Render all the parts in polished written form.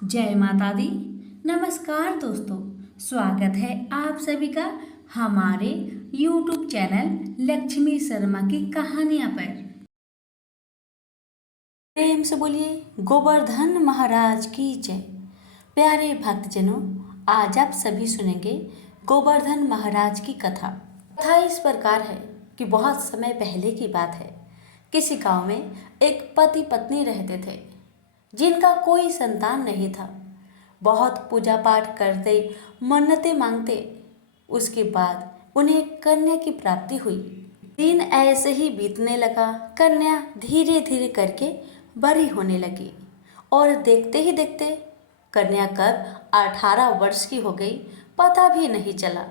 जय माता दी। नमस्कार दोस्तों, स्वागत है आप सभी का हमारे YouTube चैनल लक्ष्मी शर्मा की कहानियाँ पर। प्रेम से बोलिए गोवर्धन महाराज की जय। प्यारे भक्तजनों, आज आप सभी सुनेंगे गोवर्धन महाराज की कथा। कथा इस प्रकार है कि बहुत समय पहले की बात है। किसी गांव में एक पति पत्नी रहते थे जिनका कोई संतान नहीं था। बहुत पूजा पाठ करते, मन्नतें मांगते, उसके बाद उन्हें कन्या की प्राप्ति हुई। दिन ऐसे ही बीतने लगा। कन्या धीरे धीरे करके बड़ी होने लगी और देखते ही देखते कन्या कब 18 वर्ष की हो गई पता भी नहीं चला।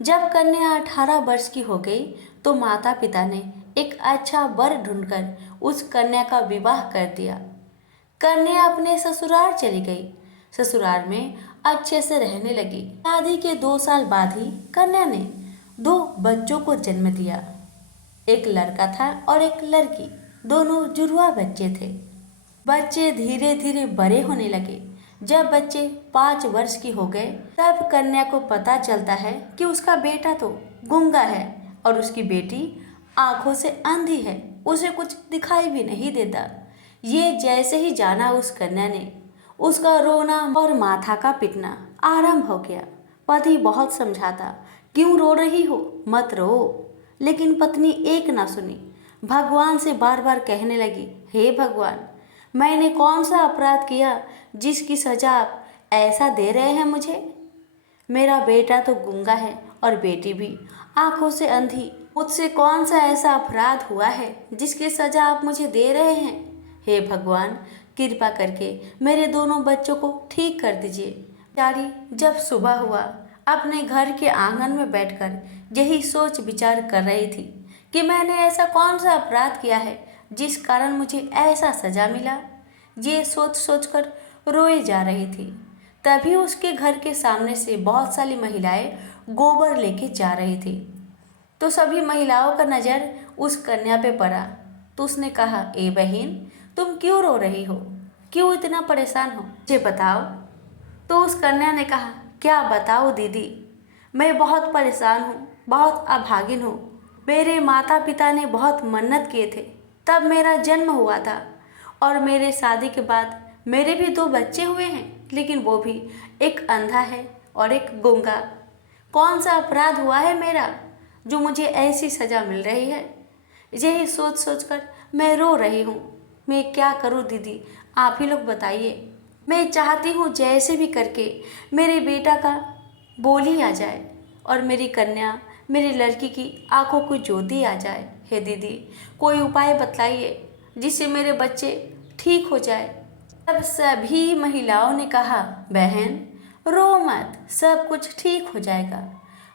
जब कन्या 18 वर्ष की हो गई तो माता पिता ने एक अच्छा वर ढूंढकर उस कन्या का विवाह कर दिया। कन्या अपने ससुराल चली गई। ससुराल में अच्छे से रहने लगी। शादी के 2 साल बाद ही कन्या ने 2 बच्चों को जन्म दिया। एक लड़का था और एक लड़की, दोनों जुड़वा बच्चे थे। बच्चे धीरे धीरे बड़े होने लगे। जब बच्चे 5 वर्ष की हो गए तब कन्या को पता चलता है कि उसका बेटा तो गूंगा है और उसकी बेटी आंखों से अंधी है, उसे कुछ दिखाई भी नहीं देता। ये जैसे ही जाना उस कन्या ने, उसका रोना और माथा का पिटना आरंभ हो गया। पति बहुत समझाता, क्यों रो रही हो, मत रो। लेकिन पत्नी एक ना सुनी। भगवान से बार बार कहने लगी, हे भगवान, मैंने कौन सा अपराध किया जिसकी सजा आप ऐसा दे रहे हैं मुझे। मेरा बेटा तो गूंगा है और बेटी भी आंखों से अंधी। मुझसे कौन सा ऐसा अपराध हुआ है जिसकी सजा आप मुझे दे रहे हैं। हे भगवान, कृपा करके मेरे दोनों बच्चों को ठीक कर दीजिए। बेचारी जब सुबह हुआ अपने घर के आंगन में बैठकर यही सोच विचार कर रही थी कि मैंने ऐसा कौन सा अपराध किया है जिस कारण मुझे ऐसा सजा मिला। ये सोच सोचकर रोए जा रही थी। तभी उसके घर के सामने से बहुत सारी महिलाएं गोबर लेके जा रही थी। तो सभी महिलाओं का नज़र उस कन्या पे पड़ा। तो उसने कहा, ए बहन, तुम क्यों रो रही हो, क्यों इतना परेशान हो, मुझे बताओ। तो उस कन्या ने कहा, क्या बताओ दीदी, मैं बहुत परेशान हूँ, बहुत अभागिन हूँ। मेरे माता पिता ने बहुत मन्नत किए थे, तब मेरा जन्म हुआ था और मेरे शादी के बाद मेरे भी 2 बच्चे हुए हैं, लेकिन वो भी एक अंधा है और एक गूंगा। कौन सा अपराध हुआ है मेरा जो मुझे ऐसी सज़ा मिल रही है। यही सोच सोच कर मैं रो रही हूँ। मैं क्या करूँ दीदी, आप ही लोग बताइए। मैं चाहती हूँ जैसे भी करके मेरे बेटा का बोली आ जाए और मेरी कन्या, मेरी लड़की की आंखों को ज्योति आ जाए। हे दीदी, कोई उपाय बतलाइए जिससे मेरे बच्चे ठीक हो जाए। तब सभी महिलाओं ने कहा, बहन रो मत, सब कुछ ठीक हो जाएगा।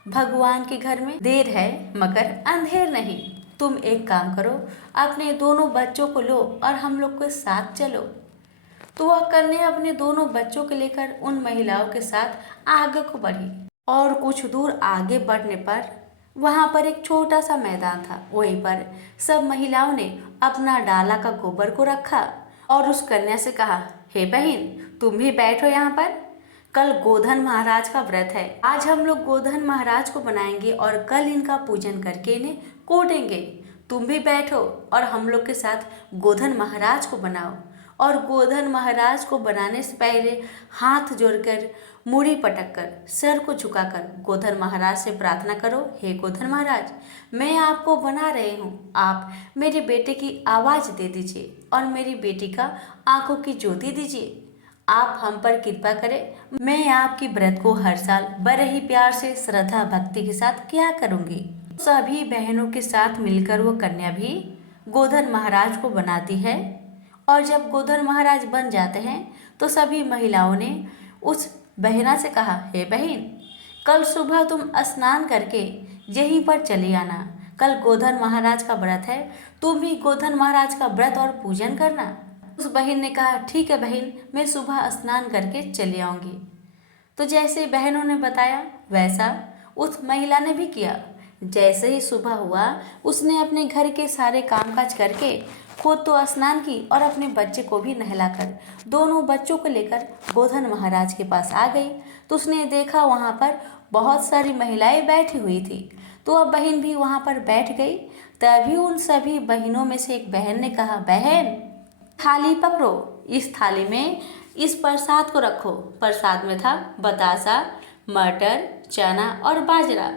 भगवान के घर में देर है मगर अंधेर नहीं। तुम एक काम करो, अपने दोनों बच्चों को लो और हम लोग के साथ चलो। तो वह कन्या अपने दोनों बच्चों को लेकर उन महिलाओं के साथ आगे को बढ़ी और कुछ दूर आगे बढ़ने पर वहाँ पर एक छोटा सा मैदान था। वहीं पर सब महिलाओं ने अपना डाला का गोबर को रखा और उस कन्या से कहा, हे बहन, तुम भी बैठो यहाँ पर। कल गोधन महाराज का व्रत है। आज हम लोग गोधन महाराज को बनाएंगे और कल इनका पूजन करके इन्हें कोटेंगे। तुम भी बैठो और हम लोग के साथ गोधन महाराज को बनाओ। और गोधन महाराज को बनाने से पहले हाथ जोड़कर, मूड़ी पटककर, सर को झुकाकर गोधन महाराज से प्रार्थना करो, हे गोधन महाराज, मैं आपको बना रही हूँ, आप मेरे बेटे की आवाज़ दे दीजिए और मेरी बेटी का आंखों की ज्योति दीजिए। आप हम पर कृपा करें। मैं आपकी व्रत को हर साल बड़े ही प्यार से, श्रद्धा भक्ति के साथ किया करूँगी। सभी बहनों के साथ मिलकर वो कन्या भी गोधन महाराज को बनाती है और जब गोधन महाराज बन जाते हैं तो सभी महिलाओं ने उस बहना से कहा, हे बहन, कल सुबह तुम स्नान करके यहीं पर चली आना। कल गोधन महाराज का व्रत है, तुम भी गोधन महाराज का व्रत और पूजन करना। उस बहन ने कहा, ठीक है बहन, मैं सुबह स्नान करके चली आऊँगी। तो जैसे बहनों ने बताया वैसा उस महिला ने भी किया। जैसे ही सुबह हुआ उसने अपने घर के सारे कामकाज करके खुद तो स्नान की और अपने बच्चे को भी नहलाकर दोनों बच्चों को लेकर गोधन महाराज के पास आ गई। तो उसने देखा वहाँ पर बहुत सारी महिलाएं बैठी हुई थी। तो अब बहन भी वहाँ पर बैठ गई। तभी उन सभी बहनों में से एक बहन ने कहा, बहन थाली पकड़ो, इस थाली में इस प्रसाद को रखो। प्रसाद में था बतासा, मटर, चना और बाजरा,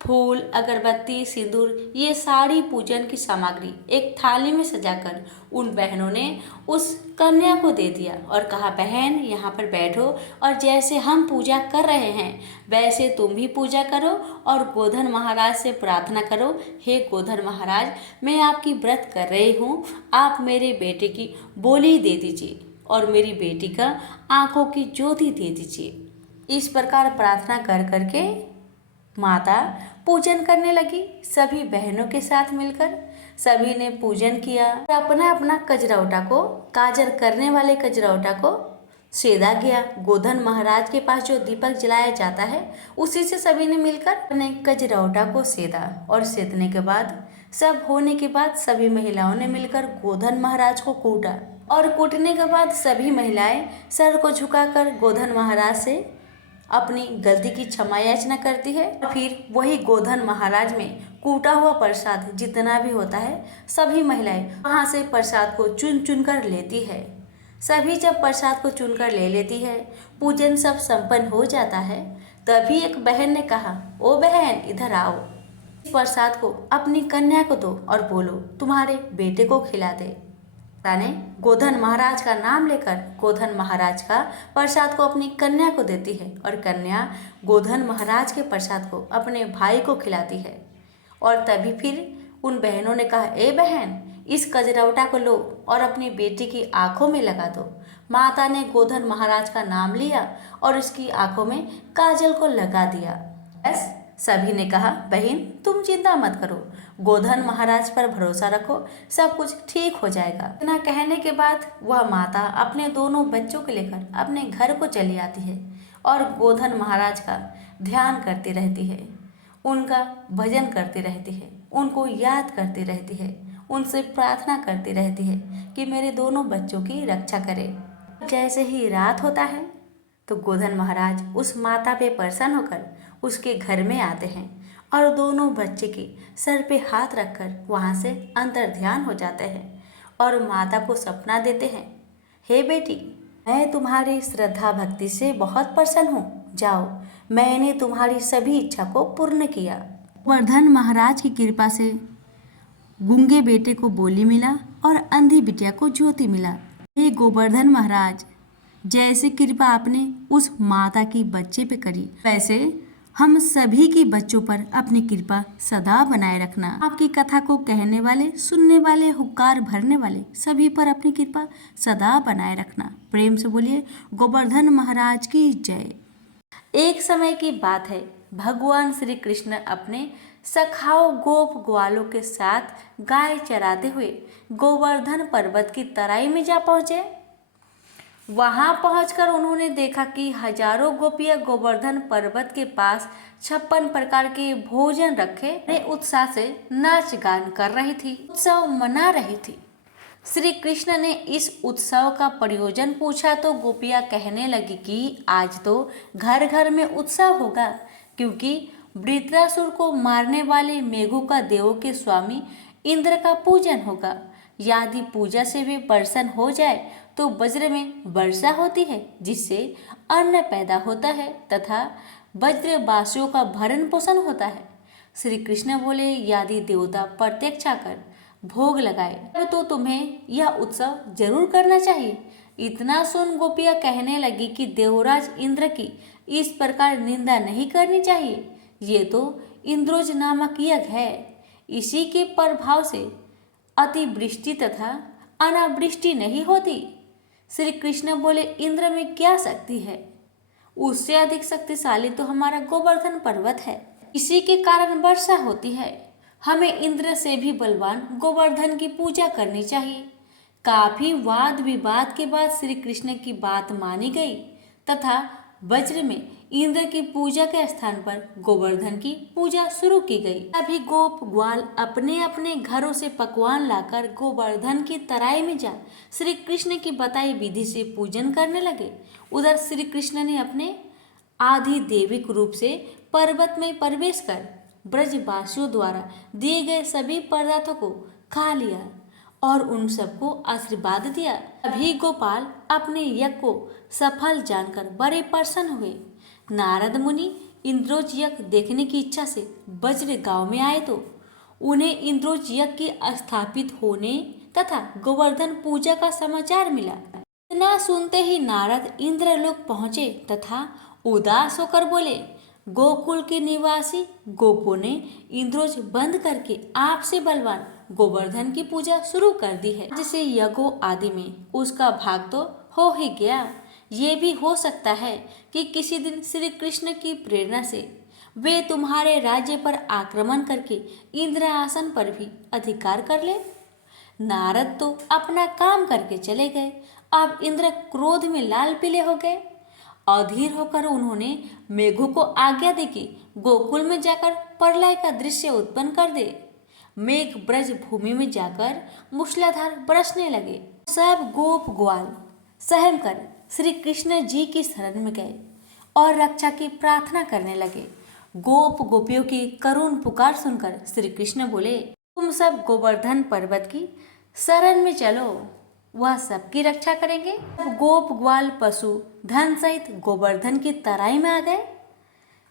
फूल, अगरबत्ती, सिंदूर, ये सारी पूजन की सामग्री एक थाली में सजाकर उन बहनों ने उस कन्या को दे दिया और कहा, बहन यहाँ पर बैठो और जैसे हम पूजा कर रहे हैं वैसे तुम भी पूजा करो और गोधन महाराज से प्रार्थना करो, हे गोधन महाराज, मैं आपकी व्रत कर रही हूँ, आप मेरे बेटे की बोली दे दीजिए और मेरी बेटी का आंखों की ज्योति दे दीजिए। इस प्रकार प्रार्थना कर करके माता पूजन करने लगी। सभी बहनों के साथ मिलकर सभी ने पूजन किया। अपना अपना कजरौटा को, काजर करने वाले कजरौटा को सेदा गया। गोधन महाराज के पास जो दीपक जलाया जाता है उसी से सभी ने मिलकर अपने कजरौटा को सेदा और सेदने के बाद सब होने के बाद सभी महिलाओं ने मिलकर गोधन महाराज को कूटा और कूटने के बाद सभी महिलाएं सर को झुकाकर गोधन महाराज से अपनी गलती की क्षमा याचना करती है। फिर वही गोधन महाराज में कूटा हुआ प्रसाद जितना भी होता है सभी महिलाएं वहाँ से प्रसाद को चुन चुन कर लेती है। सभी जब प्रसाद को चुन कर ले लेती है, पूजन सब संपन्न हो जाता है, तभी एक बहन ने कहा, ओ बहन इधर आओ, इस प्रसाद को अपनी कन्या को दो और बोलो तुम्हारे बेटे को खिला दे। ने गोधन महाराज का नाम लेकर गोधन महाराज का प्रसाद को अपनी कन्या को देती है और कन्या गोधन महाराज के प्रसाद को अपने भाई को खिलाती है। और तभी फिर उन बहनों ने कहा, ए बहन, इस कजरौटा को लो और अपनी बेटी की आंखों में लगा दो। माता ने गोधन महाराज का नाम लिया और उसकी आंखों में काजल को लगा दिया। बस सभी ने कहा, बहन तुम चिंता मत करो, गोधन महाराज पर भरोसा रखो, सब कुछ ठीक हो जाएगा। इतना कहने के बाद वह माता अपने दोनों बच्चों को लेकर अपने घर को चली आती है और गोधन महाराज का ध्यान करती रहती है, उनका भजन करती रहती है, उनको याद करती रहती है, उनसे प्रार्थना करती रहती है कि मेरे दोनों बच्चों की रक्षा करे। जैसे ही रात होता है तो गोधन महाराज उस माता पे प्रसन्न होकर उसके घर में आते हैं और दोनों बच्चे के सर पे हाथ रखकर वहाँ से अंतर ध्यान हो जाते हैं और माता को सपना देते हैं, हे बेटी, मैं तुम्हारी श्रद्धा भक्ति से बहुत प्रसन्न हूँ, जाओ, मैंने तुम्हारी सभी इच्छा को पूर्ण किया। गोवर्धन महाराज की कृपा से गूंगे बेटे को बोली मिला और अंधी बिटिया को ज्योति मिला। हे गोवर्धन महाराज, जैसे कृपा आपने उस माता की बच्चे पे करी वैसे हम सभी की बच्चों पर अपनी कृपा सदा बनाए रखना। आपकी कथा को कहने वाले, सुनने वाले, हुक्कार भरने वाले सभी पर अपनी कृपा सदा बनाए रखना। प्रेम से बोलिए गोवर्धन महाराज की जय। एक समय की बात है, भगवान श्री कृष्ण अपने सखाओ गोप ग्वालों के साथ गाय चराते हुए गोवर्धन पर्वत की तराई में जा पहुँचे। वहां पहुंचकर उन्होंने देखा कि हजारों गोपियां गोवर्धन पर्वत के पास 56 प्रकार के भोजन रखे बड़े उत्साह से नाच गान कर रही थी, उत्सव मना रही थी। श्री कृष्ण ने इस उत्सव का प्रयोजन पूछा तो गोपियां कहने लगी कि आज तो घर घर में उत्सव होगा, क्योंकि वृत्रासुर को मारने वाले मेघों का देवों के स्वामी इंद्र का पूजन होगा। यदि पूजा से भी प्रसन्न हो जाए तो वज्र में वर्षा होती है, जिससे अन्न पैदा होता है तथा वज्रवासियों का भरण पोषण होता है। श्री कृष्ण बोले, यदि देवता प्रत्यक्ष आकर भोग लगाए तो तुम्हें यह उत्सव जरूर करना चाहिए। इतना सुन गोपियां कहने लगी कि देवराज इंद्र की इस प्रकार निंदा नहीं करनी चाहिए, ये तो इंद्रोज नामक यज्ञ है, इसी के प्रभाव से अतिवृष्टि तथा अनावृष्टि नहीं होती। श्री कृष्ण बोले, इंद्र में क्या शक्ति है, उससे अधिक शक्तिशाली तो हमारा गोवर्धन पर्वत है, इसी के कारण वर्षा होती है। हमें इंद्र से भी बलवान गोवर्धन की पूजा करनी चाहिए। काफी वाद विवाद के बाद श्री कृष्ण की बात मानी गई तथा वज्र में इंद्र की पूजा के स्थान पर गोवर्धन की पूजा शुरू की गई। सभी गोप ग्वाल अपने अपने घरों से पकवान लाकर गोवर्धन की तराई में जा श्री कृष्ण की बताई विधि से पूजन करने लगे। उधर श्री कृष्ण ने अपने आधिदैविक रूप से पर्वत में प्रवेश कर ब्रजवासियों द्वारा दिए गए सभी पदार्थों को खा लिया और उन सबको आशीर्वाद दिया। अभी गोपाल अपने यज्ञ को सफल जानकर बड़े प्रसन्न हुए। नारद मुनि इंद्रोज यज्ञ देखने की इच्छा से वज्र गांव में आए तो उन्हें इंद्रोज यज्ञ की स्थापित होने तथा गोवर्धन पूजा का समाचार मिला। इतना सुनते ही नारद इंद्रलोक पहुंचे तथा उदास होकर बोले, गोकुल के निवासी गोपों ने इंद्रोज बंद करके आपसे बलवान गोवर्धन की पूजा शुरू कर दी है, जिसे यज्ञों आदि में उसका भाग तो हो ही गया। ये भी हो सकता है कि किसी दिन श्री कृष्ण की प्रेरणा से वे तुम्हारे राज्य पर आक्रमण करके इंद्रासन पर भी अधिकार कर ले। नारद तो अपना काम करके चले गए। अब इंद्र क्रोध में लाल पीले हो गए। अधीर होकर उन्होंने मेघों को आज्ञा दी कि गोकुल में जाकर प्रलय का दृश्य उत्पन्न कर दे। मेघ ब्रज भूमि में जाकर मूसलाधार बरसने लगे। सब गोप ग्वाल सहम कर श्री कृष्ण जी की शरण में गए और रक्षा की प्रार्थना करने लगे। गोप गोपियों की करुण पुकार सुनकर श्री कृष्ण बोले, तुम सब गोवर्धन पर्वत की शरण में चलो, वह सबकी रक्षा करेंगे। गोप ग्वाल पशु धन सहित गोवर्धन की तराई में आ गए।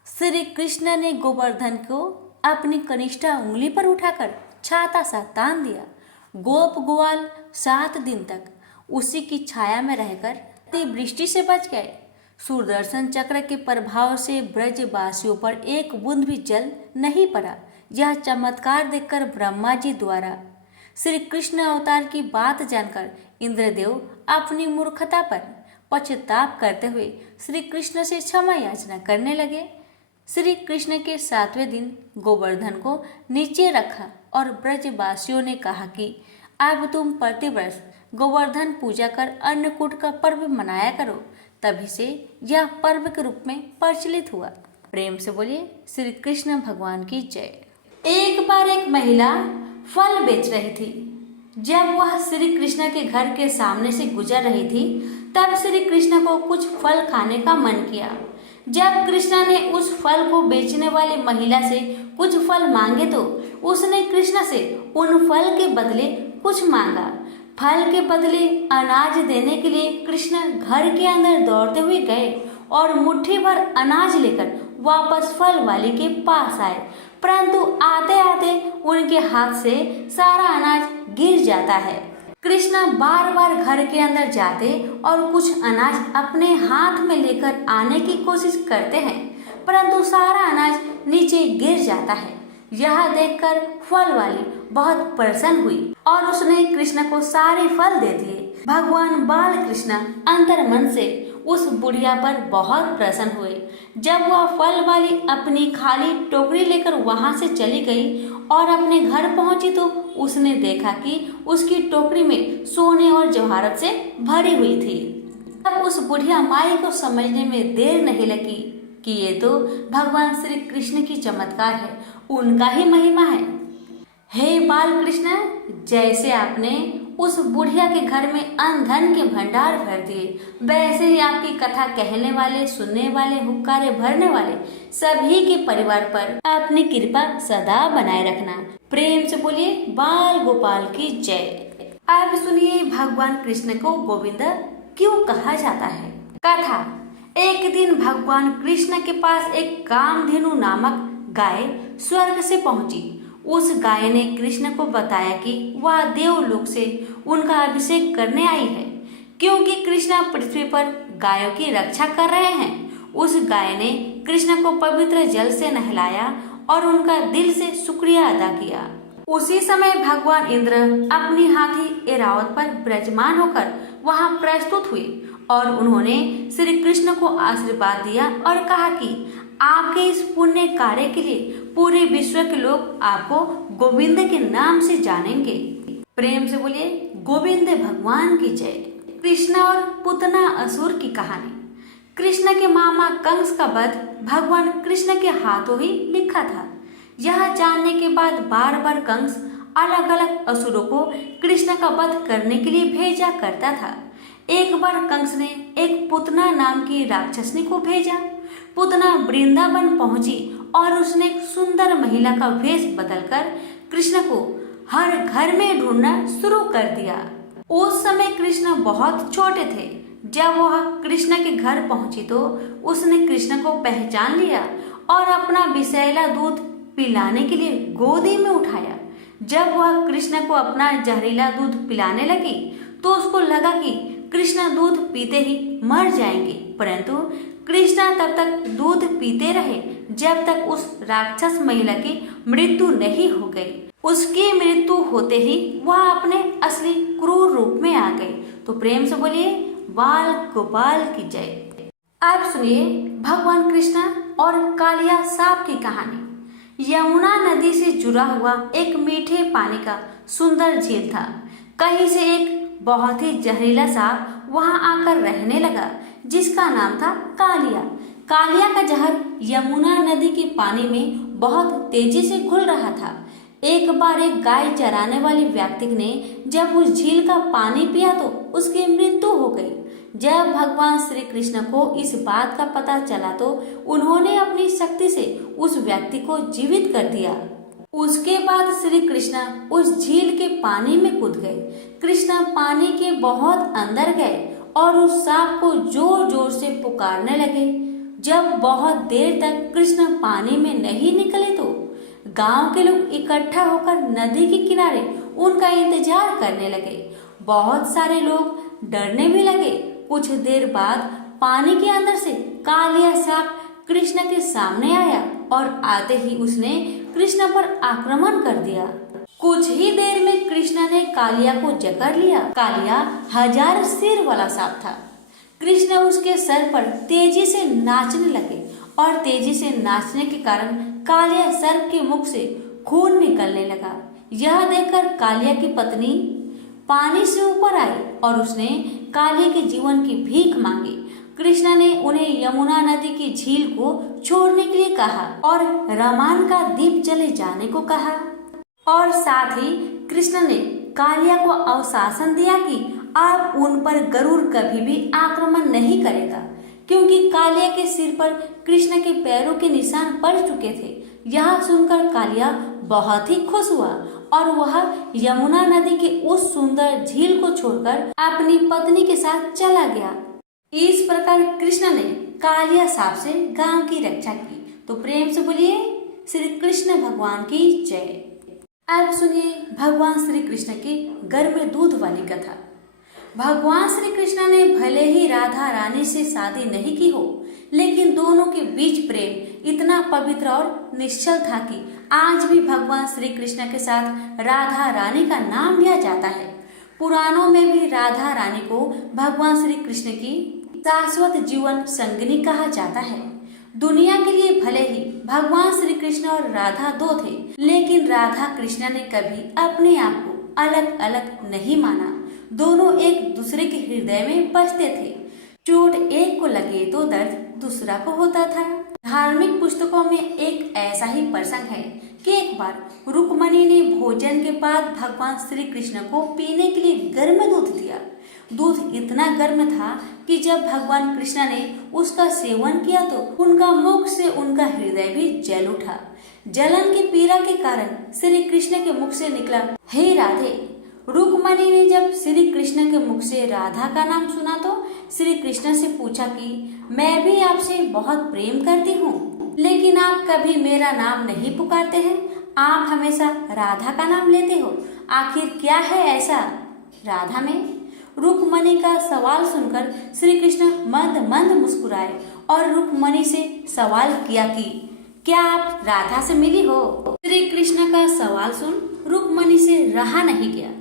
श्री कृष्ण ने गोवर्धन को अपनी कनिष्ठा उंगली पर उठाकर छाता सा तान दिया। गोप ग्वाल 7 दिन तक उसी की छाया में रहकर वृष्टि से बच गए। सुदर्शन चक्र के प्रभाव से ब्रजवासियों पर एक बूंद भी जल नहीं पड़ा। यह चमत्कार देखकर ब्रह्मा जी द्वारा श्री कृष्ण अवतार की बात जानकर इंद्रदेव अपनी मूर्खता पर पश्चाताप करते हुए श्री कृष्ण से क्षमा याचना करने लगे। श्री कृष्ण के 7वें दिन गोवर्धन को नीचे रखा और ब्रजवासियों ने कहा कि अब तुम प्रतिवर्ष गोवर्धन पूजा कर अन्नकूट का पर्व मनाया करो। तभी से यह पर्व के रूप में प्रचलित हुआ। प्रेम से बोलिए श्री कृष्ण भगवान की जय। एक बार एक महिला फल बेच रही थी। जब वह श्री कृष्ण के घर के सामने से गुजर रही थी तब श्री कृष्ण को कुछ फल खाने का मन किया। जब कृष्ण ने उस फल को बेचने वाली महिला से कुछ फल मांगे तो उसने कृष्ण से उन फल के बदले कुछ मांगा। फल के बदले अनाज देने के लिए कृष्ण घर के अंदर दौड़ते हुए गए और मुट्ठी भर अनाज लेकर वापस फल वाली के पास आए, परंतु आते आते उनके हाथ से सारा अनाज गिर जाता है। कृष्ण बार बार घर के अंदर जाते और कुछ अनाज अपने हाथ में लेकर आने की कोशिश करते हैं, परंतु सारा अनाज नीचे गिर जाता है। यह देखकर फल वाली बहुत प्रसन्न हुई और उसने कृष्ण को सारे फल दे दिए। भगवान बाल कृष्ण अंतर मन से उस बुढ़िया पर बहुत प्रसन्न हुए। जब वह फल वाली अपनी खाली टोकरी लेकर वहां से चली गई और अपने घर पहुंची तो उसने देखा कि उसकी टोकरी में सोने और जवाहरत से भरी हुई थी। तब उस बुढ़िया माई को समझने में देर नहीं लगी कि ये तो भगवान श्री कृष्ण की चमत्कार है, उनका ही महिमा है। हे बाल कृष्ण, जैसे आपने उस बुढ़िया के घर में अन्न धन के भंडार भर दिए, वैसे ही आपकी कथा कहने वाले, सुनने वाले, हुक्कारे भरने वाले सभी के परिवार पर अपनी कृपा सदा बनाए रखना। प्रेम से बोलिए बाल गोपाल की जय। अब सुनिए भगवान कृष्ण को गोविंद क्यों कहा जाता है। कथा। एक दिन भगवान कृष्ण के पास एक कामधेनु नामक गाय स्वर्ग से पहुंची। उस गाय ने कृष्ण को बताया कि वह देवलोक से उनका अभिषेक करने आई है, क्योंकि कृष्ण पृथ्वी पर गायों की रक्षा कर रहे हैं। उस गाय ने कृष्ण को पवित्र जल से नहलाया और उनका दिल से शुक्रिया अदा किया। उसी समय भगवान इंद्र अपनी हाथी ऐरावत पर विराजमान होकर वहां प्रस्तुत हुए और उन्होंने श्री कृष्ण को आशीर्वाद दिया और कहा कि आपके इस पुण्य कार्य के लिए पूरे विश्व के लोग आपको गोविंद के नाम से जानेंगे। प्रेम से बोलिए गोविंद भगवान की जय। कृष्ण और पुतना असुर की कहानी। कृष्ण के मामा कंस का वध भगवान कृष्ण के हाथों ही लिखा था। यह जानने के बाद बार बार कंस अलग अलग असुरों को कृष्ण का वध करने के लिए भेजा करता था। एक बार कंस ने एक पुतना नाम की राक्षसनी को भेजा। पुतना वृंदावन पहुंची और उसने एक सुंदर महिला का वेश बदलकर कृष्ण को हर घर में ढूंढना शुरू कर दिया। उस समय कृष्ण बहुत छोटे थे। जब वह कृष्ण के घर पहुंची तो उसने कृष्ण को पहचान लिया और अपना विषैला दूध पिलाने के लिए गोदी में उठाया। जब वह कृष्ण को अपना जहरीला दूध पिलाने लगी तो उसको लगा कि कृष्ण दूध पीते ही मर जाएंगे, परंतु कृष्ण तब तक दूध पीते रहे जब तक उस राक्षस महिला की मृत्यु नहीं हो गई। उसकी मृत्यु होते ही वह अपने असली क्रूर रूप में आ गई। तो प्रेम से बोलिए बाल गोपाल की जय। अब सुनिए भगवान कृष्ण और कालिया सांप की कहानी। यमुना नदी से जुड़ा हुआ एक मीठे पानी का सुंदर झील था। कहीं से एक बहुत ही जहरीला सांप वहां आकर रहने लगा जिसका नाम था कालिया। कालिया का जहर यमुना नदी के पानी में बहुत तेजी से घुल रहा था। एक बार एक गाय चराने वाले व्यक्ति ने जब उस झील का पानी पिया तो उसकी मृत्यु हो गई। जब भगवान श्री कृष्ण को इस बात का पता चला तो उन्होंने अपनी शक्ति से उस व्यक्ति को जीवित कर दिया। उसके बाद श्री कृष्ण उस झील के पानी में कूद गए। कृष्ण पानी के बहुत अंदर गए और उस सांप को जोर जोर से पुकारने लगे। जब बहुत देर तक कृष्ण पानी में नहीं निकले तो गांव के लोग इकट्ठा होकर नदी के किनारे उनका इंतजार करने लगे। बहुत सारे लोग डरने भी लगे। कुछ देर बाद पानी के अंदर से कालिया सांप कृष्ण के सामने आया और आते ही उसने कृष्ण पर आक्रमण कर दिया। कुछ ही देर में कृष्ण ने कालिया को जकड़ लिया। कालिया 1000 सिर वाला सांप था। कृष्ण उसके सर पर तेजी से नाचने लगे और तेजी से नाचने के कारण कालिया सर्प के मुख से खून निकलने लगा। यह देखकर कालिया की पत्नी पानी से ऊपर आई और उसने कालिया के जीवन की भीख मांगी। कृष्ण ने उन्हें यमुना नदी की झील को छोड़ने के लिए कहा और रमान का दीप जले जाने को कहा और साथ ही कृष्ण ने कालिया को अवशासन दिया कि आप उन पर गरुड़ कभी भी आक्रमण नहीं करेगा, क्योंकि कालिया के सिर पर कृष्ण के पैरों के निशान पड़ चुके थे। यह सुनकर कालिया बहुत ही खुश हुआ और वह यमुना नदी के उस सुंदर झील को छोड़कर अपनी पत्नी के साथ चला गया। इस प्रकार कृष्ण ने कालिया सांप से गांव की रक्षा की। तो प्रेम से बोलिए श्री कृष्ण भगवान की जय। अब सुनिए भगवान श्री कृष्ण की घर में दूध वाली कथा। भगवान श्री कृष्ण ने भले ही राधा रानी से शादी नहीं की हो, लेकिन दोनों के बीच प्रेम इतना पवित्र और निश्चल था कि आज भी भगवान श्री कृष्ण के साथ राधा रानी का नाम लिया जाता है। पुराणों में भी राधा रानी को भगवान श्री कृष्ण की शाश्वत जीवन संगिनी कहा जाता है। दुनिया के लिए भले ही भगवान श्री कृष्ण और राधा दो थे, लेकिन राधा कृष्ण ने कभी अपने आप को अलग अलग नहीं माना। दोनों एक दूसरे के हृदय में बसते थे। चोट एक को लगे तो दर्द दूसरा को होता था। धार्मिक पुस्तकों में एक ऐसा ही प्रसंग है कि एक बार रुक्मणी ने भोजन के बाद भगवान श्री कृष्ण को पीने के लिए गर्म दूध दिया। दूध इतना गर्म था कि जब भगवान कृष्ण ने उसका सेवन किया तो उनका मुख से उनका हृदय भी जल उठा। जलन की पीड़ा के कारण श्री कृष्ण के मुख से निकला, हे राधे। रुक्मणी ने जब श्री कृष्ण के मुख से राधा का नाम सुना तो श्री कृष्ण से पूछा कि मैं भी आपसे बहुत प्रेम करती हूँ, लेकिन आप कभी मेरा नाम नहीं पुकारते हैं। आप हमेशा राधा का नाम लेते हो, आखिर क्या है ऐसा राधा में? रुक्मणी का सवाल सुनकर श्री कृष्ण मंद मंद मुस्कुराए और रुक्मणी से सवाल किया कि क्या आप राधा से मिली हो? श्री कृष्ण का सवाल सुन रुक्मणी से रहा नहीं गया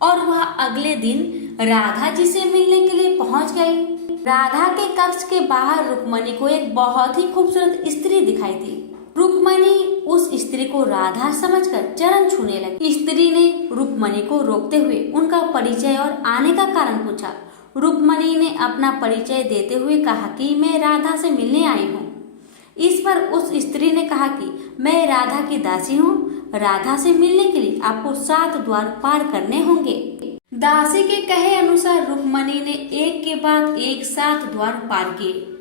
और वह अगले दिन राधा जी से मिलने के लिए पहुंच गई। राधा के कक्ष के बाहर रुक्मणी को एक बहुत ही खूबसूरत स्त्री दिखाई दी। रुक्मणी उस स्त्री को राधा समझकर चरण छूने लगी। स्त्री ने रुक्मणी को रोकते हुए उनका परिचय और आने का कारण पूछा। रुक्मणी ने अपना परिचय देते हुए कहा कि मैं राधा से मिलने आई हूँ। इस पर उस स्त्री ने कहा कि मैं राधा की दासी हूँ। राधा से मिलने के लिए आपको 7 द्वार पार करने होंगे। दासी के कहे अनुसार रुक्मणी ने एक के बाद एक 7 द्वार पार किए।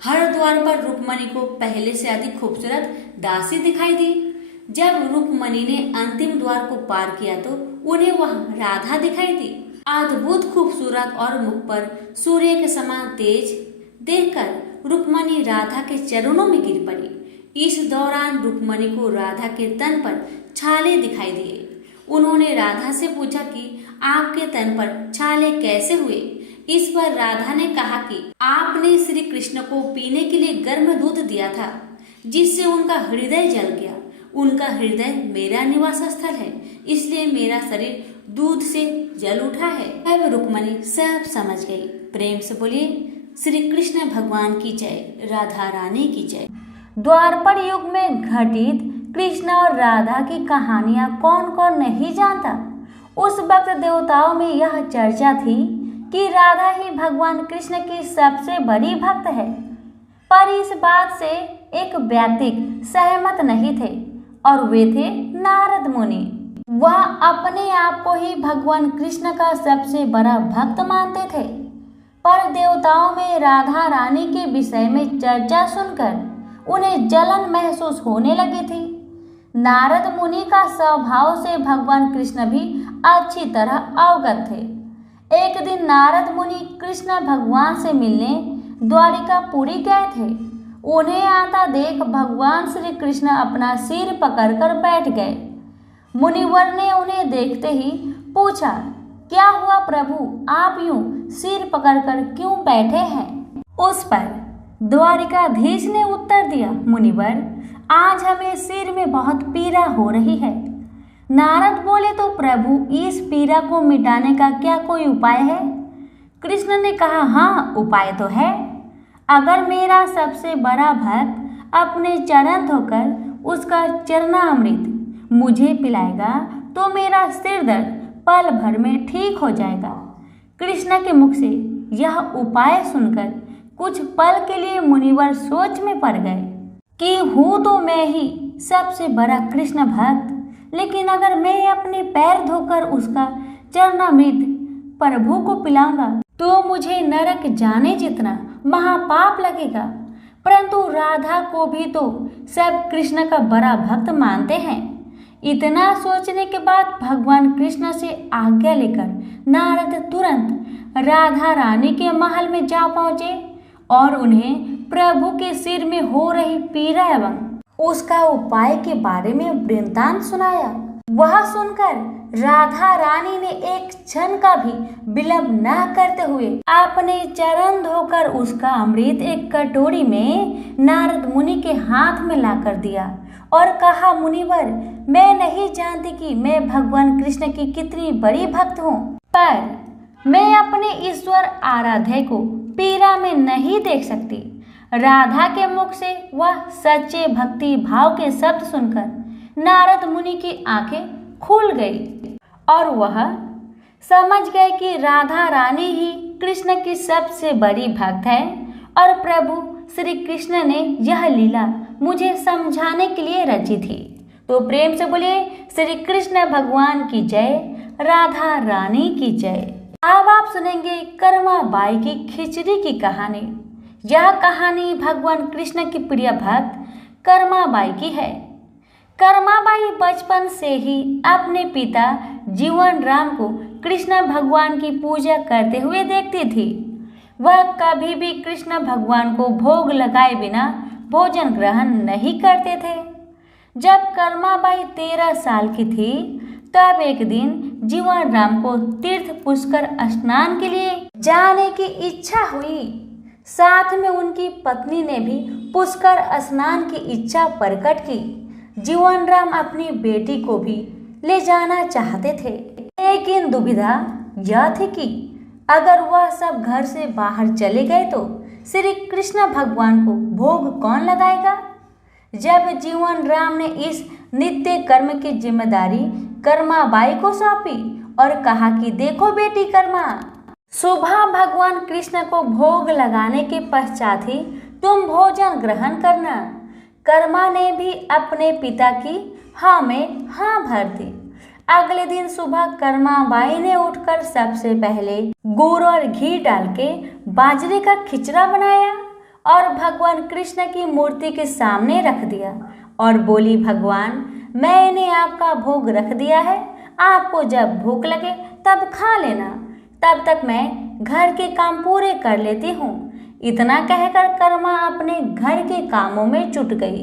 हर द्वार पर रुक्मणी को पहले से अधिक खूबसूरत दासी दिखाई दी। जब रुक्मणी ने अंतिम द्वार को पार किया तो उन्हें वह राधा दिखाई दी। अद्भुत खूबसूरत और मुख पर सूर्य के समान तेज देखकर रुक्मणी राधा के चरणों में गिर पड़ी। इस दौरान रुक्मणी को राधा के तन पर छाले दिखाई दिए। उन्होंने राधा से पूछा कि आपके तन पर छाले कैसे हुए। इस पर राधा ने कहा कि आपने श्री कृष्ण को पीने के लिए गर्म दूध दिया था, जिससे उनका हृदय जल गया। उनका हृदय मेरा निवास स्थल है, इसलिए मेरा शरीर दूध से जल उठा है। अब रुक्मणी सब समझ गई। प्रेम से बोलिए श्री कृष्ण भगवान की जय, राधा रानी की जय। द्वापर युग में घटित कृष्ण और राधा की कहानियां कौन कौन नहीं जानता। उस वक्त देवताओं में यह चर्चा थी कि राधा ही भगवान कृष्ण की सबसे बड़ी भक्त है। पर इस बात से एक व्यक्ति सहमत नहीं थे और वे थे नारद मुनि। वह अपने आप को ही भगवान कृष्ण का सबसे बड़ा भक्त मानते थे। पर देवताओं में राधा रानी के विषय में चर्चा सुनकर उन्हें जलन महसूस होने लगी थी। नारद मुनि का स्वभाव से भगवान कृष्ण भी अच्छी तरह अवगत थे। एक दिन नारद मुनि कृष्ण भगवान से मिलने द्वारिकापुरी गए थे। उन्हें आता देख भगवान श्री कृष्ण अपना सिर पकड़कर बैठ गए। मुनिवर ने उन्हें देखते ही पूछा, क्या हुआ प्रभु, आप यूं सिर पकड़कर क्यों बैठे हैं? उस पर द्वारिकाधीश ने उत्तर दिया, मुनिवर, आज हमें सिर में बहुत पीड़ा हो रही है। नारद बोले, तो प्रभु इस पीड़ा को मिटाने का क्या कोई उपाय है? कृष्ण ने कहा, हाँ उपाय तो है। अगर मेरा सबसे बड़ा भक्त अपने चरण धोकर उसका चरणामृत मुझे पिलाएगा तो मेरा सिर दर्द पल भर में ठीक हो जाएगा। कृष्ण के मुख से यह उपाय सुनकर कुछ पल के लिए मुनिवर सोच में पड़ गए कि हूँ तो मैं ही सबसे बड़ा कृष्ण भक्त, लेकिन अगर मैं अपने पैर धोकर उसका चरणामृत प्रभु को पिलाऊंगा तो मुझे नरक जाने जितना महापाप लगेगा। परंतु राधा को भी तो सब कृष्ण का बड़ा भक्त मानते हैं। इतना सोचने के बाद भगवान कृष्ण से आज्ञा लेकर नारद तुरंत राधा रानी के महल में जा पहुंचे और उन्हें प्रभु के सिर में हो रही पीड़ा एवं उसका उपाय के बारे में वृत्तांत सुनाया। वह सुनकर राधा रानी ने एक क्षण का भी विलंब न करते हुए अपने चरण धोकर उसका अमृत एक कटोरी में नारद मुनि के हाथ में लाकर दिया और कहा, मुनिवर, मैं नहीं जानती कि मैं भगवान कृष्ण की कितनी बड़ी भक्त हूँ, पर मैं अपने ईश्वर आराध्य को पीड़ा में नहीं देख सकती। राधा के मुख से वह सच्चे भक्ति भाव के शब्द सुनकर नारद मुनि की आंखें खुल गई और वह समझ गए कि राधा रानी ही कृष्ण की सबसे बड़ी भक्त है और प्रभु श्री कृष्ण ने यह लीला मुझे समझाने के लिए रची थी। तो प्रेम से बोलिए श्री कृष्ण भगवान की जय, राधा रानी की जय। अब आप सुनेंगे कर्मा बाई की खिचड़ी की कहानी। यह कहानी भगवान कृष्ण की प्रिय भक्त कर्मा बाई की है। कर्मा बाई बचपन से ही अपने पिता जीवन राम को कृष्ण भगवान की पूजा करते हुए देखती थी। वह कभी भी कृष्ण भगवान को भोग लगाए बिना भोजन ग्रहण नहीं करते थे। जब कर्मा बाई 13 साल की थी तब एक दिन जीवन राम को तीर्थ पुष्कर स्नान के लिए जाने की इच्छा हुई। साथ में उनकी पत्नी ने भी पुष्कर स्नान की इच्छा प्रकट की। जीवन राम अपनी बेटी को भी ले जाना चाहते थे, लेकिन दुविधा यह थी कि अगर वह सब घर से बाहर चले गए तो श्री कृष्ण भगवान को भोग कौन लगाएगा। जब जीवन राम ने इस नित्य कर्म की जिम्मेदारी कर्मा बाई को सौंपी और कहा कि देखो बेटी कर्मा, सुबह भगवान कृष्ण को भोग लगाने के पश्चात ही तुम भोजन ग्रहण करना। कर्मा ने भी अपने पिता की हाँ में हाँ भर दी। अगले दिन सुबह कर्मा बाई ने उठकर सबसे पहले गुड़ और घी डाल के बाजरे का खिचड़ा बनाया और भगवान कृष्ण की मूर्ति के सामने रख दिया और बोली, भगवान मैंने आपका भोग रख दिया है, आपको जब भूख लगे तब खा लेना, तब तक मैं घर के काम पूरे कर लेती हूँ। इतना कहकर कर्मा अपने घर के कामों में जुट गई।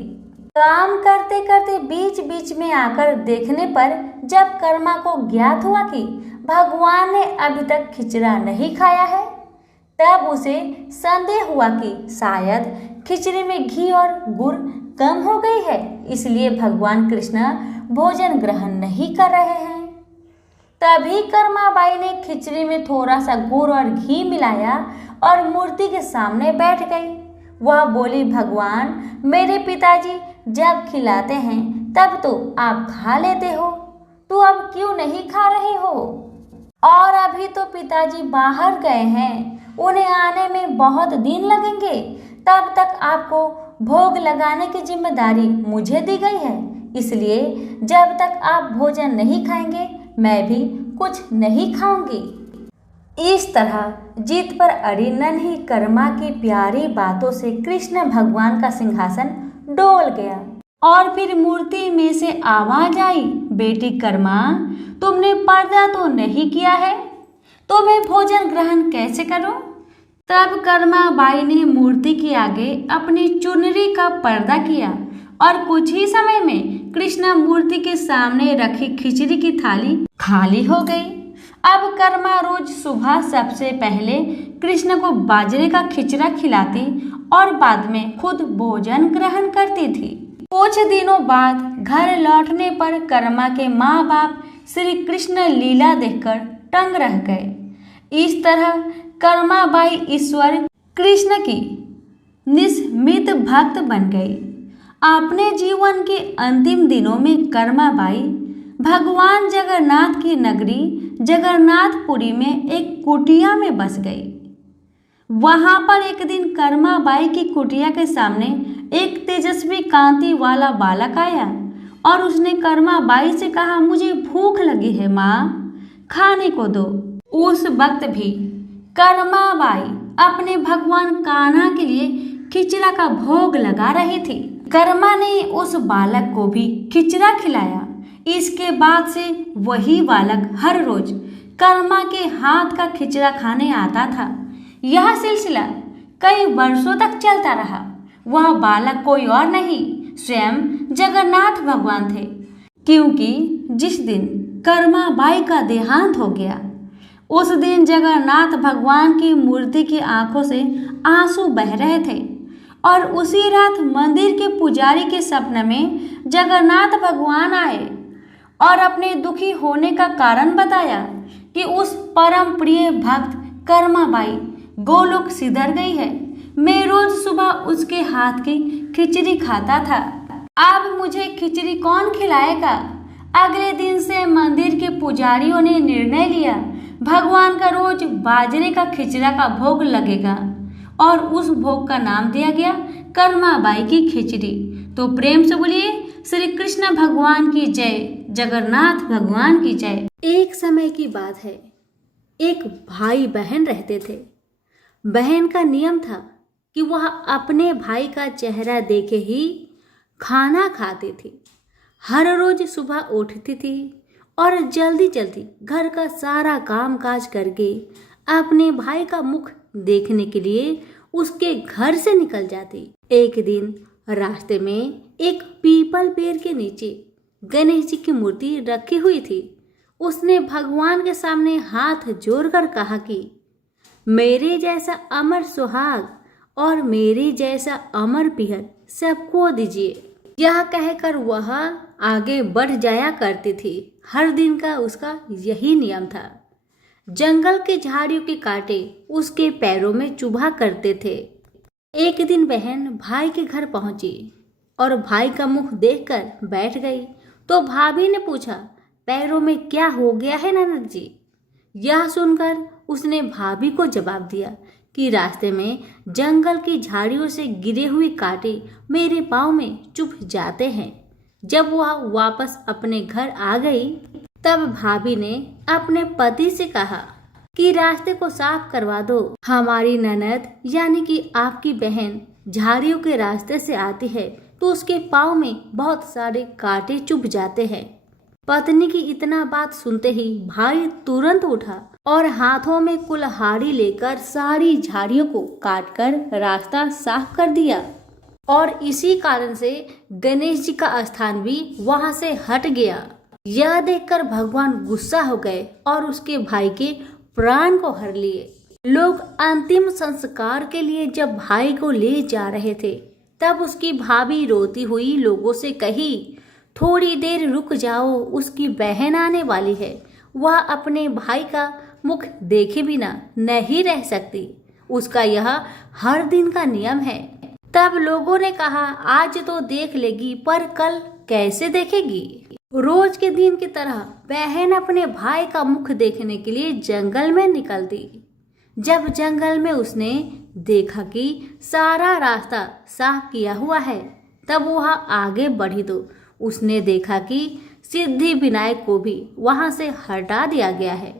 काम करते करते बीच बीच में आकर देखने पर जब कर्मा को ज्ञात हुआ कि भगवान ने अभी तक खिचड़ा नहीं खाया है, तब उसे संदेह हुआ कि शायद खिचड़ी में घी और गुड़ कम हो गई है, इसलिए भगवान कृष्ण भोजन ग्रहण नहीं कर रहे हैं। तभी कर्माबाई ने खिचड़ी में थोड़ा सा गुड़ और घी मिलाया और मूर्ति के सामने बैठ गई। वह बोली, भगवान मेरे पिताजी जब खिलाते हैं तब तो आप खा लेते हो, तो अब क्यों नहीं खा रही हो? और अभी तो पिताजी बाहर गए हैं, उन्हें आने में बहुत दिन लगेंगे, तब तक आपको भोग लगाने की जिम्मेदारी मुझे दी गई है, इसलिए जब तक आप भोजन नहीं खाएंगे मैं भी कुछ नहीं खाऊंगी। इस तरह जिद पर अड़ी नन्ही कर्मा की प्यारी बातों से कृष्ण भगवान का सिंहासन डोल गया और फिर मूर्ति में से आवाज आई, बेटी कर्मा तुमने पर्दा तो नहीं किया है, तो मैं भोजन ग्रहण कैसे करूं? तब कर्मा बाई ने मूर्ति के आगे अपनी चुनरी का पर्दा किया और कुछ ही समय में कृष्ण मूर्ति के सामने रखी खिचड़ी की थाली खाली हो गई। अब कर्मा रोज सुबह सबसे पहले कृष्ण को बाजरे का खिचड़ा खिलाती और बाद में खुद भोजन ग्रहण करती थी। कुछ दिनों बाद घर लौटने पर कर्मा के माँ बाप श्री कृष्ण लीला देखकर दंग रह गए। इस तरह कर्मा बाई ईश्वर कृष्ण की निस्मित भक्त बन गई। अपने जीवन के अंतिम दिनों में कर्मा बाई भगवान जगन्नाथ की नगरी जगन्नाथपुरी में एक कुटिया में बस गई। वहां पर एक दिन कर्मा बाई की कुटिया के सामने एक तेजस्वी कांति वाला बालक आया और उसने कर्मा बाई से कहा, मुझे भूख लगी है माँ, खाने को दो। उस वक्त भी कर्मा बाई अपने भगवान कान्हा के लिए खिचड़ा का भोग लगा रही थी। कर्मा ने उस बालक को भी खिचड़ा खिलाया। इसके बाद से वही बालक हर रोज कर्मा के हाथ का खिचड़ा खाने आता था। यह सिलसिला कई वर्षों तक चलता रहा। वह बालक कोई और नहीं, स्वयं जगन्नाथ भगवान थे, क्योंकि जिस दिन कर्मा बाई का देहांत हो गया उस दिन जगन्नाथ भगवान की मूर्ति की आंखों से आंसू बह रहे थे और उसी रात मंदिर के पुजारी के सपने में जगन्नाथ भगवान आए और अपने दुखी होने का कारण बताया कि उस परम प्रिय भक्त कर्मा बाई गोलोक सिधर गई है। मैं रोज सुबह उसके हाथ की खिचड़ी खाता था, अब मुझे खिचड़ी कौन खिलाएगा? अगले दिन से मंदिर के पुजारियों ने निर्णय लिया, भगवान का रोज बाजरे का खिचड़ा का भोग लगेगा और उस भोग का नाम दिया गया कर्मा बाई की खिचड़ी। तो प्रेम से बोलिए श्री कृष्ण भगवान की जय, जगन्नाथ भगवान की जय। एक समय की बात है, एक भाई बहन रहते थे। बहन का नियम था कि वह अपने भाई का चेहरा देखे ही खाना खाती थी। हर रोज सुबह उठती थी और जल्दी जल्दी घर का सारा काम काज करके अपने भाई का मुख देखने के लिए उसके घर से निकल जाती। एक दिन रास्ते में एक पीपल पेड़ के नीचे गणेश जी की मूर्ति रखी हुई थी। उसने भगवान के सामने हाथ जोड़कर कहा कि मेरे जैसा अमर सुहाग और मेरे जैसा अमर पिहर सबको दीजिए। यह कहकर वह आगे बढ़ जाया करती थी। हर दिन का उसका यही नियम था। जंगल के झाड़ियों के कांटे उसके पैरों में चुभा करते थे। एक दिन बहन भाई के घर पहुंची और भाई का मुख देखकर बैठ गई तो भाभी ने पूछा, पैरों में क्या हो गया है ननद जी? यह सुनकर उसने भाभी को जवाब दिया कि रास्ते में जंगल की झाड़ियों से गिरे हुए कांटे मेरे पाँव में चुभ जाते हैं। जब वह वापस अपने घर आ गई तब भाभी ने अपने पति से कहा कि रास्ते को साफ करवा दो। हमारी ननद यानी कि आपकी बहन झाड़ियों के रास्ते से आती है तो उसके पाँव में बहुत सारे कांटे चुभ जाते हैं। पत्नी की इतना बात सुनते ही भाई तुरंत उठा और हाथों में कुल्हाड़ी लेकर सारी झाड़ियों को काटकर रास्ता साफ कर दिया और इसी कारण से गणेश जी का स्थान भी वहां से हट गया। यह देखकर भगवान गुस्सा हो गए और उसके भाई के प्राण को हर लिए। लोग अंतिम संस्कार के लिए जब भाई को ले जा रहे थे तब उसकी भाभी रोती हुई लोगों से कही, थोड़ी देर रुक जाओ, उसकी बहन आने वाली है, वह अपने भाई का मुख देखे बिना नहीं रह सकती, उसका यह हर दिन का नियम है। तब लोगों ने कहा, आज तो देख लेगी पर कल कैसे देखेगी। रोज के दिन की तरह बहन अपने भाई का मुख देखने के लिए जंगल में निकल दी। जब जंगल में उसने देखा कि सारा रास्ता साफ किया हुआ है तब वह आगे बढ़ी तो उसने देखा कि सिद्धि विनायक को भी वहां से हटा दिया गया है।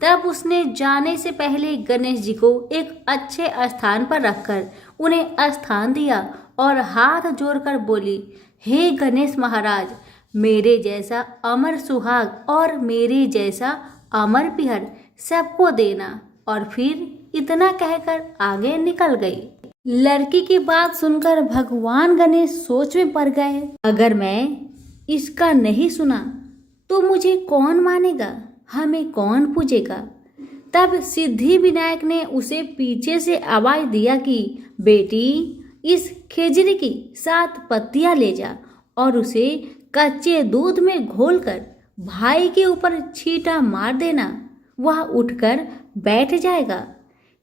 तब उसने जाने से पहले गणेश जी को एक अच्छे स्थान पर रखकर उन्हें स्थान दिया और हाथ जोड़कर बोली, हे गणेश महाराज, मेरे जैसा अमर सुहाग और मेरे जैसा अमर पिहर सबको देना। और फिर इतना कहकर आगे निकल गई। लड़की की बात सुनकर भगवान गणेश सोच में पड़ गए, अगर मैं इसका नहीं सुना तो मुझे कौन मानेगा, हमें कौन पूजेगा। तब सिद्धि विनायक ने उसे पीछे से आवाज दिया कि बेटी, इस खेजड़ी की 7 पत्तियां ले जा और उसे कच्चे दूध में घोलकर भाई के ऊपर छींटा मार देना, वह उठकर बैठ जाएगा।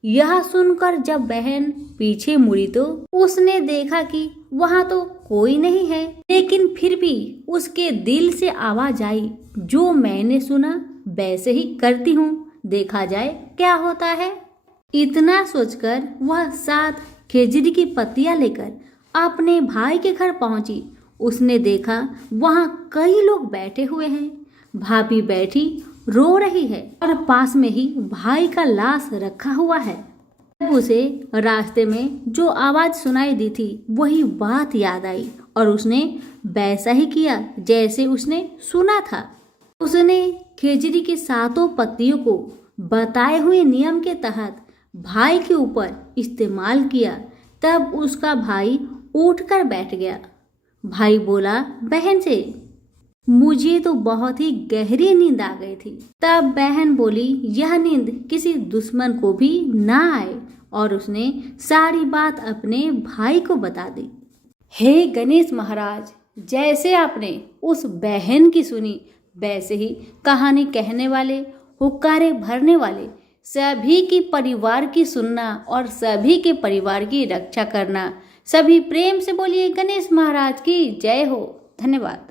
यह सुनकर जब बहन पीछे मुड़ी तो उसने देखा कि वहां तो कोई नहीं है, लेकिन फिर भी उसके दिल से आवाज आई, जो मैंने सुना वैसे ही करती हूँ, देखा जाए क्या होता है। इतना सोचकर वह 7 खेजड़ी की पत्तियां लेकर अपने भाई के घर पहुंची। उसने देखा वहां कई लोग बैठे हुए हैं, भाभी बैठी रो रही है और पास में ही भाई का लाश रखा हुआ है। तब उसे रास्ते में जो आवाज सुनाई दी थी वही बात याद आई और उसने वैसा ही किया जैसे उसने सुना था। उसने खेजड़ी की 7 पत्तियों को बताए हुए नियम के तहत भाई के ऊपर इस्तेमाल किया। तब उसका भाई उठकर बैठ गया। भाई बोला बहन से, मुझे तो बहुत ही गहरी नींद आ गई थी। तब बहन बोली, यह नींद किसी दुश्मन को भी ना आए, और उसने सारी बात अपने भाई को बता दी। हे गणेश महाराज, जैसे आपने उस बहन की सुनी वैसे ही कहानी कहने वाले, हुक्कारे भरने वाले सभी की परिवार की सुनना और सभी के परिवार की रक्षा करना। सभी प्रेम से बोलिए गणेश महाराज की जय हो। धन्यवाद।